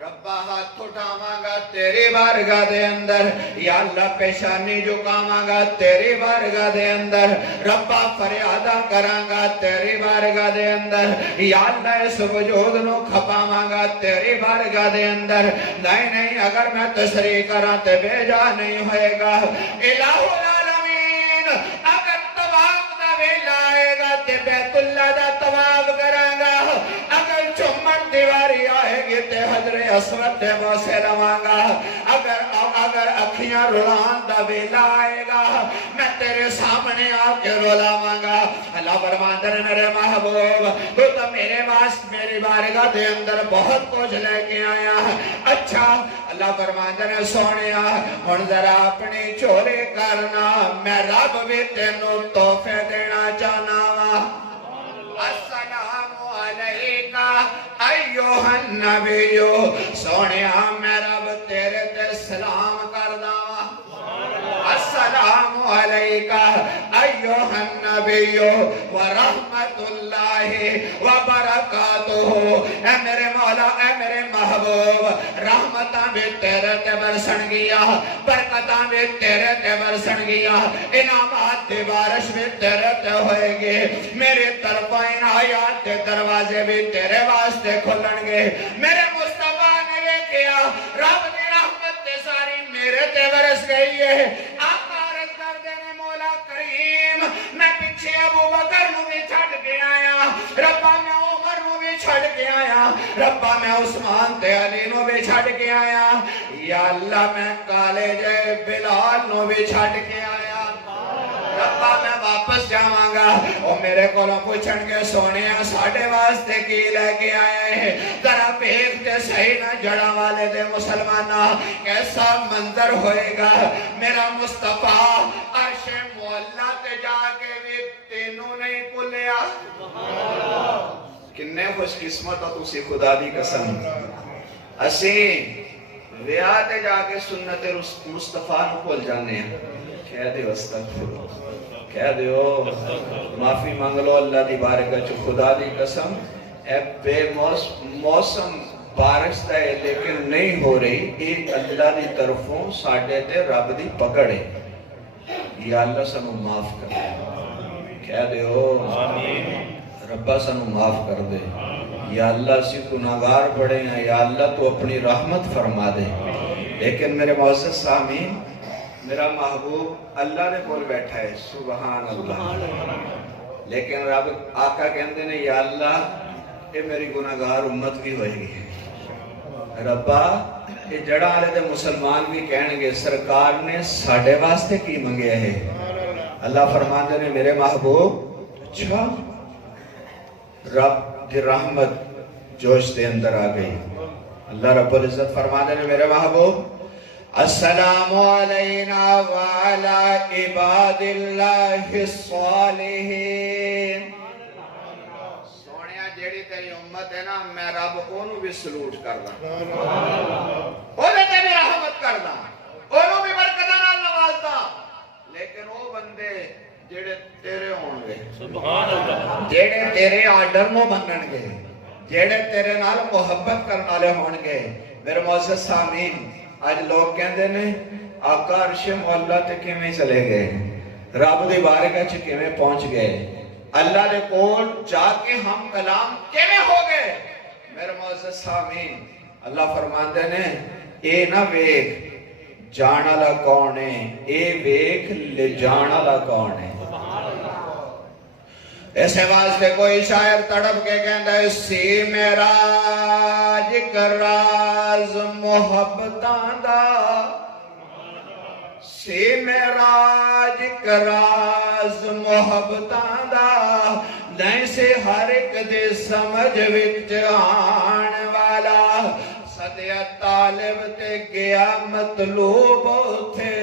ربا ہاتھ اٹھاواں گا تیری بارگاہ دے اندر. یا اللہ پیشانی جھکاواں گا تیری بارگاہ دے اندر. ربا فریاداں کراں گا تیری بارگاہ دے اندر. یا اللہ اس وجود نو کھپاواں گا تیری بارگاہ دے اندر. نہیں اگر میں تسریح کراں تے بے جا نہیں ہوئے گا. الہ العالمین اگر طواف دا ویلا آئے گا تے بیت اللہ دا طواف کراں گا. اگر چمن دیواری آئے گی تے حجر اسود دے بوسے لواں گا. اگر اکھیاں رولان دا ویلا آئے گا میں تیرے سامنے آ کے رولاواں گا. اللہ فرماتے نے میرے محبوب تو تو میرے واسطے میری بارگاہ دے اندر بہت کچھ لے کے آیا. اچھا اللہ فرماتے نے سونیا ہن ذرا اپنی چوری کرنا میں رب بھی تینوں تحفے دینا چاہنا وا. السلام علیکہ ایوہ النبی. سونیا میں رب تیرے تے سلام کردا. السلام علیکہ ایوہ النبی ورحمت اللہ وبرکاتہ. اے میرے مولا اے میرے محبوب رحمتاں بھی تیرے تے برسن گیا برکتاں بھی تیرے تے برسن گیا انعامات دی بارش بھی تیرے تے ہوئے گی. میرے طرف عنایات دے دروازے بھی تیرے واسطے کھلن گے. میرے مصطفیٰ نے دیکھیا رب دی رحمت تے ساری میرے تے برس گئی ہے. آقا عرض کر دینے مولا کریم میں پیچھے ابو بکر نو بھی چھڑ کے آیا. ربا میں عمر نو بھی چھڑ کے آیا. ربا میں عثمان تے علی نو بھی چھڑ کے آیا. یا اللہ میں کالے جے بلال نو بھی چھڑ کے آیا. ربا میں واپس جاواں گا او میرے کولوں پوچھن گے سونیا ساڈے واسطے کی لے کے آئے ہیں. ذرا ویکھ تے صحیح نہ جڑا والے دے مسلماناں کیسا منظر ہوئے گا. میرا مصطفیٰ عرش مولا تے جا کے بھی تینوں نہیں بھولیا. کنے خوش قسمت ہو تسی خدا دی قسم. اسی ویاہ تے جا کے سنت مصطفیٰ نو بھول جانے ہیں. کہہ دیو استغفر کہہ دیو معافی مانگ لو اللہ دی بارگاہ چ. خدا دی قسم اے بے موسم بارش دا ہے لیکن نہیں ہو رہی. ایک اللہ دی طرفوں ساڑھے تے رب دی پکڑ ہے. یا اللہ سنو معاف کر دے. کہہ دیو ربا سنو معاف کر دے. یا اللہ سی گناہگار پڑے ہیں. یا اللہ تو اپنی رحمت فرما دے. لیکن میرے معزز سامعین میرا محبوب اللہ نے کول بیٹھا ہے، سبحان اللہ، لیکن رب آقا کہندے نے یا اللہ یہ میری گناہگار امت بھی ہوئے گی، ربا یہ جڑا آلے دے مسلمان بھی کہنے گے سرکار نے ساڑھے واسطے کی منگے ہے۔ اللہ فرماندے نے میرے محبوب اچھا، رب دی رحمت جوش دے اندر آ گئی۔ اللہ رب العزت فرماندے نے میرے محبوب السلام علینا وعلا عباد اللہ الصالحین۔ سونیا جیڑی تیری امت ہے نا، میں رب انہوں بھی سلوٹ کردا، انہیں تیری رحمت کردا، انہوں بھی برکتہ نال نوازدا، لیکن وہ بندے جیڑے تیرے ہون گے، جیڑے تیرے آرڈر نو بنن گے، جیڑے تیرے نال محبت کرنے والے ہون گے۔ میرے معزز سامعین، آج لوگ کہندے نے آقا عرش مولا تے کیویں چلے گئے، رب دی بارگاہ چ کیویں پہنچ گئے، اللہ دے کول جا کے ہم کلام کیویں ہو گئے۔ میرے معزز سامعین، اللہ فرماندے نے اے نہ ویکھ جان والا کون ہے، اے ویکھ لے جان والا کون ہے۔ ایسے واسطے کوئی شاعر تڑپ کے کہندا ہے سی معراج کا راز محبتاں دا، سی معراج کا راز محبتاں دا، نہیں سے ہر ایک دے سمجھ وچ آن والا، صدیہ طالب تے گیا مطلوب تھے،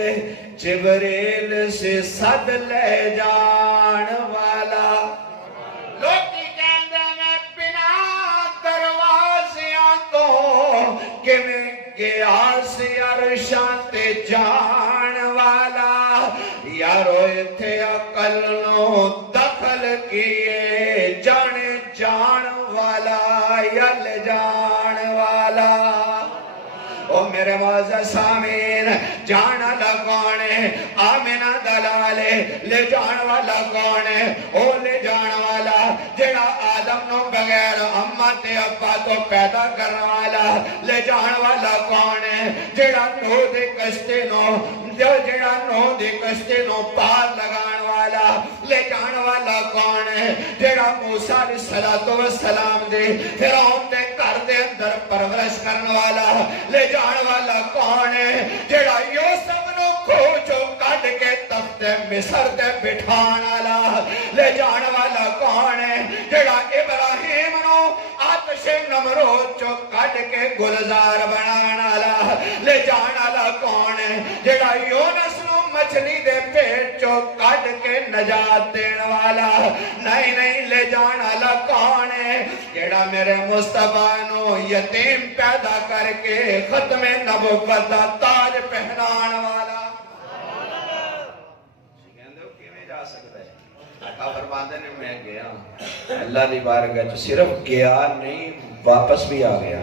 جبریل سے صد لے جان والا۔ لوکی کہندے میں بنا دروازیاں تو کہ میں گیا سی عرشاں تے جان والا، یارو اتھے عقل نو دخل کیے، جان والا یل جان والا۔ او میرے معزز سامعین، جان والا کون ہے؟ آمنہ دلالے لے جان والا کون ہے؟ او لے جان والا جڑا آدم نو بغیر اماں تے ابا تو پیدا کرنے والا، لے جان والا کون ہے؟ جڑا نوح دے کشتے نو پار لگان والا، لے جان والا کون ہے؟ جڑا موسیٰ علیہ السلام دے فرعون دے گھر دے اندر پرورش کرنے والا، لے جان والا کون ہے؟ جڑا یوسف نو کھوچو کٹ کے تخت مصر تے بٹھان والا، لے جان والا کون ہے؟ جڑا ابراہیم نو آتش نمرود چو کٹ کے گلزار بنان والا، لے جان والا کون ہے؟ جڑا یونس نو مچھلی دے پیٹ چو کٹ کے نجات دین والا، نہیں لے جان والا کون ہے؟ جڑا میرے مصطفیٰ نو یتیم پیدا کر کے ختم نبوت دا تاج پہنان والا۔ کیویں جا سکتا ہے؟ آقا فرماتے نے میں گیا اللہ دی بارگاہ، صرف گیا نہیں واپس بھی آ گیا۔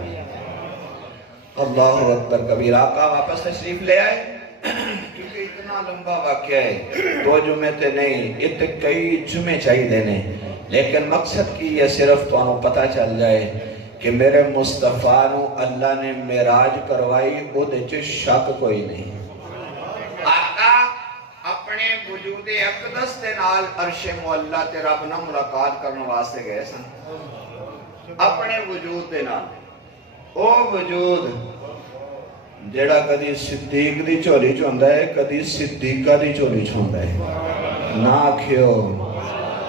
اللہ اکبر کبیر۔ آقا واپس تشریف لے آئے کیونکہ اتنا لمبا واقعہ ہے، 2 جمعے تے نہیں، اتنے کئی جمعے چاہیے دینے، لیکن مقصد کی یہ صرف تو انہوں پتہ چل جائے کہ میرے مصطفیٰ نو اللہ نے معراج کروائی، وہ دے چ شک کوئی نہیں۔ آقا اپنے وجود اقدس دے نال عرش مولا تے رب نہ ملاقات کرنے واسطے گئے سن، اپنے وجود دے نال، او وجود جیڑا کدی صدیق دی چولی چوندا ہے، کدی صدیقہ دی چولی چوندا ہے۔ نہ آکھیو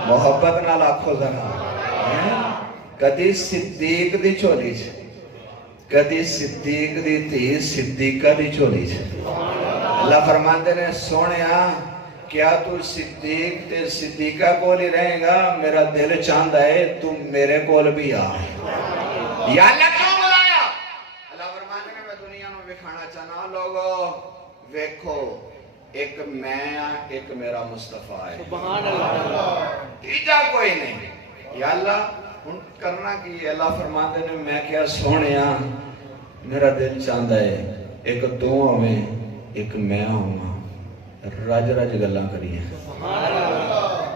محبت نہ لاکھو ذرا، کدی صدیق دی چولی چ، کدی صدیق دی تھی صدیقہ دی چولی چ۔ اللہ فرماندے نے سونیا کیا تو صدیق تے صدیقہ کول ہی رہے گا؟ میرا دل چاہتا ہے تو میرے کول بھی آ۔ یا اللہ کیوں بلایا؟ اللہ فرماندے نے میں دنیا نو بکھانا چاہنا، لوگو ویکھو ایک میں ایک میرا مصطفیٰ ہے، سبحان اللہ، تیجا کوئی نہیں۔ یا اللہ ان کرنا کی؟ اللہ فرماندے نے میں کیا سونیا میرا دل چاہتا ہے ایک تو ہمیں ایک میں ہوں، رج گلاں کریے،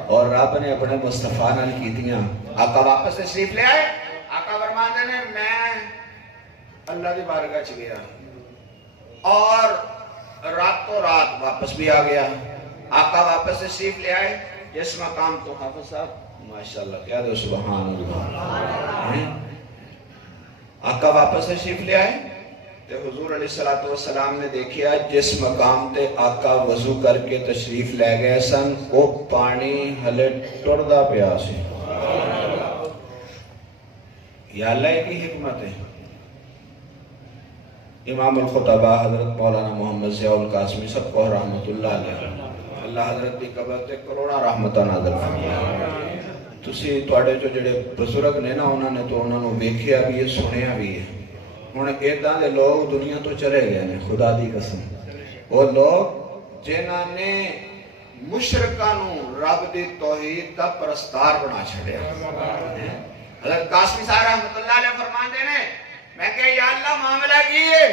اور رب نے اپنے مصطفیٰ نال کیتیاں۔ آقا واپس تشریف لے آئے، آقا فرماندے نے میں اللہ دی بارگاہ چ گیا اور راتوں رات واپس بھی آ گیا. آقا واپس تشریف لے آئے جس مقام تو حافظ صاحب ماشاءاللہ کیا دو سبحان اللہ. آقا واپس تشریف لے آئے تو حضور علیہ السلام نے دیکھیا جس مقام تے آقا وضو کر کے تشریف لے گئے سن وہ پانی ہلے ٹردا پیا سی. یا اللہ کی حکمت ہے. امام الخطبہ حضرت مولانا محمد ضیاء القاسمی سب کو رحمت اللہ علیہ اللہ حضرت کی قبر تے کروڑا رحمتہ نازل فرمائے. تسی تواڈے جو جڑے بزرگ نے نا انہوں نے تو انہوں نے ویکھیا بھی ہے سنیا بھی ہے. ہن ایداں دے لوگ دنیا تو چلے گئے نے خدا دی قسم. وہ لوگ جنہاں نے مشرکاں نو رب دی توحید دا پرستار بنا چھڑیا. حضرت قاسمی صاحب رحمت اللہ علیہ فرماندے نے میں کہ یا اللہ معاملہ کیے.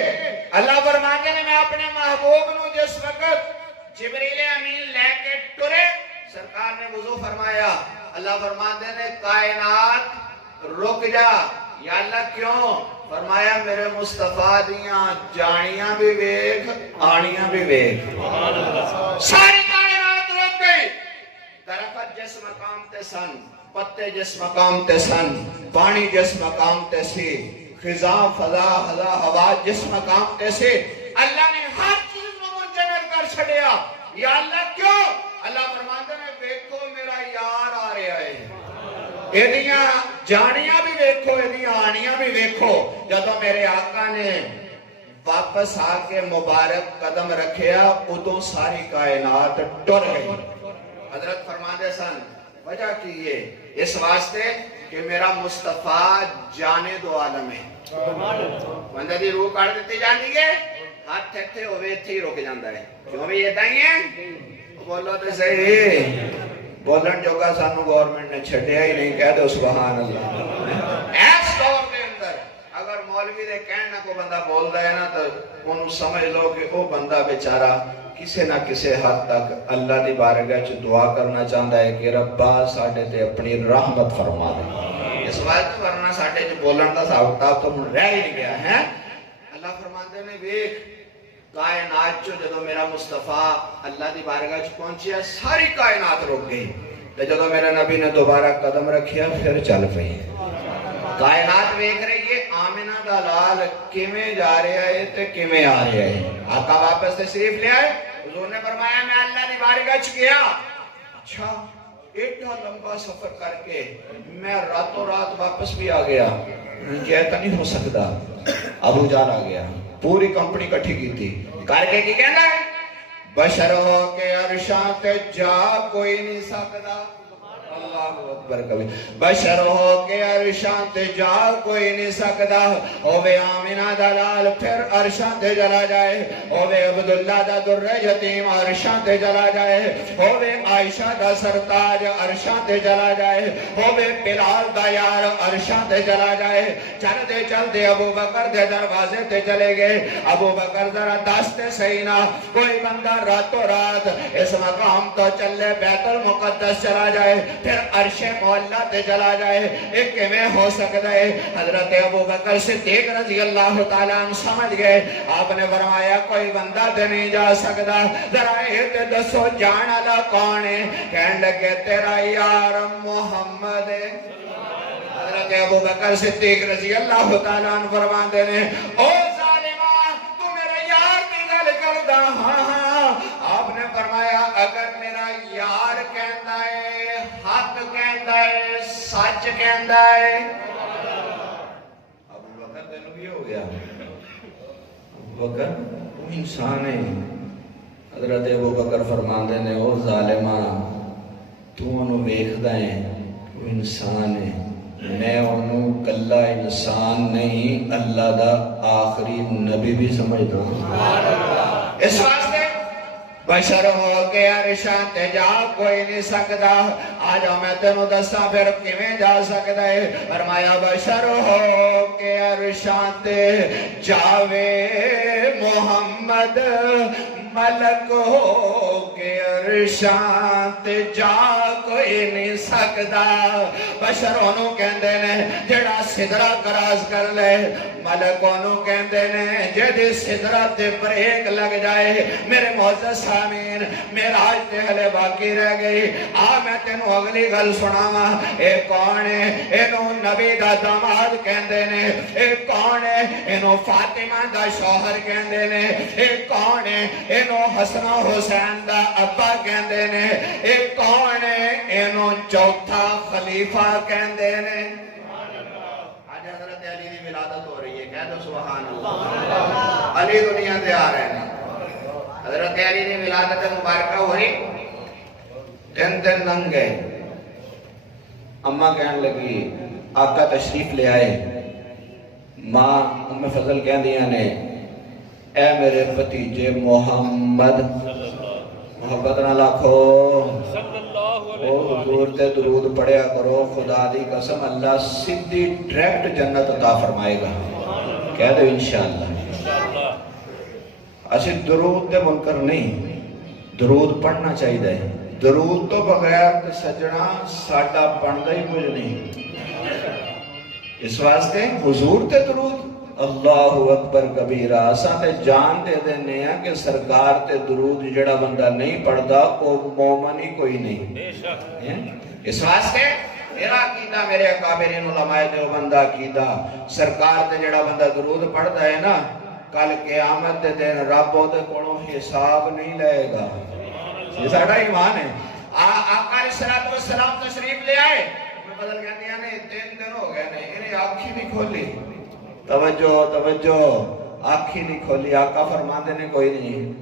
اللہ فرماندے نے میں اپنے محبوب نو جس وقت جبریل امین لے کے ٹرے سرکار نے وضو فرمایا. اللہ فرماندے نے کائنات رک جا. یا اللہ کیوں؟ فرمایا میرے مصطفیٰ دیاں جانیاں بھی ویکھ آنیاں بھی ویکھ. ساری کائنات رک گئی. درخت جس مقام تے سن پتے جس مقام تے سن پانی جس مقام تے سی خزاں فضا ہوا جس مقام تے سی اللہ نے ہر چیز کو منجمد کر چھڑیا. یا اللہ کیوں؟ اللہ فرماندے نے ویکھو میرا یار آ رہا ہے. ایدیاں جانیاں بھی ویکھو ایدیاں آنیاں بھی ویکھو. جدو میرے آقا نے واپس آ کے مبارک قدم رکھیا ادو ساری کائنات ٹر گئی. حضرت فرماندے سن وجہ کی یہ اس واسطے کہ میرا مصطفیٰ جانے دو عالم ہے. بندے دی روح کاٹ دیتی جاندی ہے ہاتھ تھے ہوئے تھی رک جاندہ ہے. کیوں بھی یہ دائیں ہیں بولو تو صحیح. بولن جو کا سانو گورنمنٹ نے چھٹیا ہی نہیں کہہ دو سبحان اللہ. ایس دور کے اندر اگر مولوی دے کہنا کو بندہ بول دا ہے نا تو انہوں سمجھ لو کہ وہ بندہ بیچارہ کسے نہ کسے حد تک اللہ دی بارگاہ چ دعا کرنا چاہتا ہے کہ ربا ساڈے تے اپنی رحمت فرما دے. اس وقت ورنہ ساڈے چ بولن دا حساب تو ہن رہ ہی نہیں گیا ہے. اللہ فرماندے نے ویکھ کائنات چو جدو میرا مصطفیٰ اللہ دی بارگاہ چ پہنچیا ساری کائنات رک گئی. تے جدو میرا نبی نے دوبارہ قدم رکھیا پھر چل پئی. کائنات ویکھ رہی ہے آمنہ دا لال کیویں جا رہا ہے تے کیویں آ رہا ہے. آقا واپس تشریف لے آئے. حضور نے فرمایا میں اللہ دی بارگاہ چ گیا. اچھا ایڈا لمبا سفر کر کے میں راتوں رات واپس بھی آ گیا. کہتا نہیں ہو سکتا. ابو جان آ گیا پوری کمپنی کٹھی کی تھی کر کے کی کہنا ہے بشر ہو کے عرشاں تے جا کوئی نہیں سکتا. اللہ اکبر کبھی. بشر ہو کے عرشاں تے جا کوئی نہیں سکتا. ہووے آمنہ دلال پھر عرشاں تے چلا جائے. ہووے عبداللہ دا در یتیم عرشاں تے چلا جائے. ہووے عائشہ دا سرتاج عرشاں تے چلا جائے. ہووے بلال دا یار عرشاں تے چلا جائے. چل دے چل دے ابو بکر دے دروازے تے چلے گئے. ابو بکر ذرا دستے صحیح نہ کوئی بندہ راتوں رات اس مقام تو چلے بیت المقدس چلا جائے پھر عرش مولا تے چلا جائے. ایک میں ہو سکتا ہے. حضرت ابو بکر صدیق رضی اللہ تعالیٰ عنہ سمجھ گئے. آپ نے فرمایا کوئی بندہ تے نہیں جا سکتا. ذرا یہ دسو جان والا کون ہے؟ کہنے لگے تیرا یار محمد ہے. حضرت ابو بکر صدیق رضی اللہ تعالیٰ عنہ فرماتے ہیں او ظالمہ تو میرے یار کی گل کردا. ہاں ہاں. آپ نے فرمایا اگر میرا یار کہندا ہے حق کہندا ہے سچ کہندا ہے. ابو بکر تینوں بھی ہو گیا. ابو بکر وہ انسان ہے. حضرت ابو بکر فرماندے نے او ظالمہ تو انہوں ویکھدا ہے وہ انسان ہے. میں انہوں کلہ انسان نہیں اللہ دا آخری نبی بھی سمجھتا ہوں. اس واسطے بشر ہو کے عرشاں تے جا کوئی نہیں سکتا. آج میں تینوں دسا پھر کیویں جا سکتا ہے. فرمایا بشر ہو کے عرشاں تے جاوے محمد ملک ہو کے عرشاں تے جا کوئی ہی نہیں سکدا بشر انہوں کہندے نے جڑا سدرہ کراس کر لے ملک انہوں کہندے نے جدی سدرہ تے بریک لگ جائے میرے معزز سامین معراج تے ہلے باقی رہ گئی میں تینوں اگلی گل سناواں اے کون ہے اینوں نبی دا داماد کہندے نے اے کون ہے اینوں فاطمہ دا شوہر کہندے نے اے کون ہے اینوں حسن و حسین دا ابا کہندے نے اے کون ہے اینوں چوتھا خلیفہ کہندے نے آج حضرت علی دی ولادت ہو رہی ہے کہہ دو سبحان اللہ علی دنیا تے آ رہے ہیں حضرت علی دی ولادت مبارکہ ہوئی تین دن گئے اماں کہنے لگی آقا تشریف لے آئے ماں ام فضل کہہ دیا نے اے میرے بھتیجے محمد محبت نہ لاکھو او حضور تے درود پڑھیا کرو خدا دی قسم اللہ سیدھی ڈائریکٹ جنت عطا فرمائے گا کہہ دو انشاءاللہ اسی درود تے منکر نہیں درود پڑھنا چاہیے درود تو بغیر تے سجنا ساڈا بندا ہی کچھ نہیں اس واسطے حضور تے درود اللہ اکبر کبیرہ اساں تے جان دے دینے ہیں کہ سرکار تے درود جڑا بندہ نہیں پڑھدا او مومن ہی کوئی نہیں اس واسطے میرا عقیدہ میرے اکابرین علماء دیوبند عقیدہ سرکار تے جڑا بندہ درود پڑھدا ہے نا کل قیامت دے دن رب او دے کولوں حساب نہیں لے گا یہ ساڈا ایمان ہے آقا علیہ السلام تشریف لے آئے بدل کہندیاں نے 3 دن ہو گئے نے انہیں آنکھ ہی نہیں کھولی توجہ آنکھ ہی نہیں کھولی آقا فرماندے نے کوئی نہیں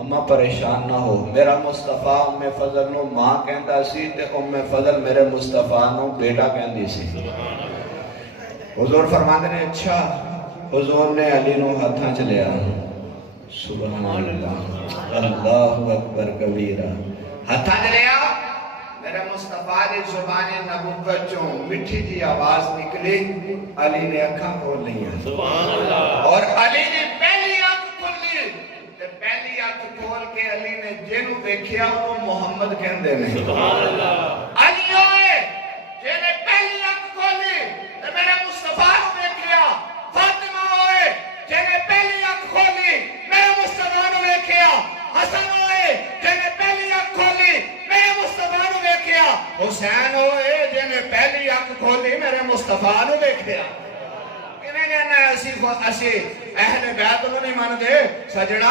اماں پریشان نہ ہو میرا مصطفیٰ ام فضل نو ماں کہندا سی تے ام فضل میرے مصطفیٰ نو بیٹا کہندی سی حضور فرماندے نے اچھا حضور نے علی نو ہتھاں چ لیا سبحان اللہ اللہ اکبر کبیرہ ہتھاں چ لیا میرے مصطفیٰ دی زبان نبوت چوں مٹھی جی آواز نکلی علی نے اکھاں کھول لیا سبحان اللہ اور علی نے پہلی آنکھ کھولی تے پہلی آنکھ کھول کے علی نے جنوں دیکھیا وہ محمد کہندے نے سبحان اللہ علی ہوئے جنے پہلی آنکھ کھولی تے میرے مصطفیٰ نو دیکھیا فاطمہ ہوئے جنے پہلی آنکھ کھولی میرے مصطفیٰ نو دیکھیا حسن ہوئے جنے پہلی آنکھ کھولی میرے مصطفیٰ نو دیکھیا حسین ہوئے جنے پہلی آنکھ کھولی میرے مصطفیٰ نو دیکھیا کیویں کہنا ہے اسی اہل بیت نو نہیں من دے سجنا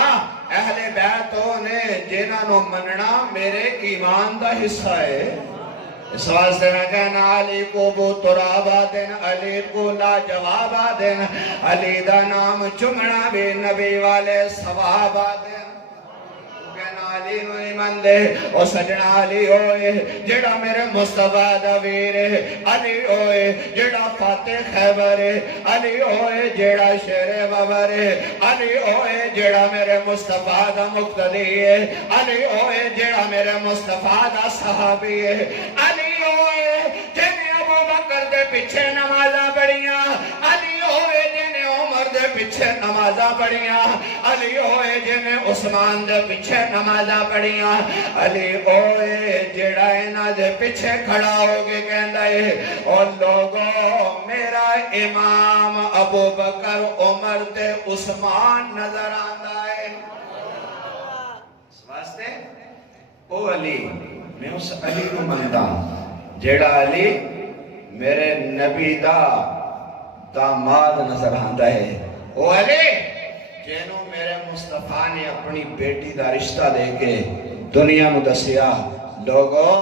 اہل بیت نے جنہاں نو مننا میرے ایمان دا حصہ ہے اس واسطے میں کہنا علی کو بو ترابا دین علی کو لا جوابا دین علی دا نام چمنا بھی نبی والے ثوابا دین علی نو ایمان دے او سجنا علی ہوئے جڑا میرے مصطفیٰ دا ویر ہے علی ہوئے جڑا فاتح خیبر ہے علی ہوئے جڑا شیر بابر ہے علی ہوئے جڑا میرے مصطفیٰ دا مقتدی ہے علی ہوئے جڑا میرے مصطفیٰ دا صحابی ہے علی ہوئے جنہیں ابو بکر دے پیچھے نمازاں پڑھیاں علی ہوئے جنہیں عمر دے پیچھے نمازاں پڑھیاں علی ہوئے جنہیں عثمان دے پیچھے نمازاں پڑھیاں علی ہوئے جڑا انہاں دے پیچھے کھڑا ہو کے کہندا ہے اور لوگوں میرا امام ابو بکر عمر تے عثمان نظر آندا ہے اس واسطے او علی میں اس علی کو مندا جڑا علی میرے نبی دا داماد نظر آندا ہے او علی جنوں میرے مصطفیٰ نے اپنی بیٹی دا رشتہ دے کے دنیا نو دسیا لوگوں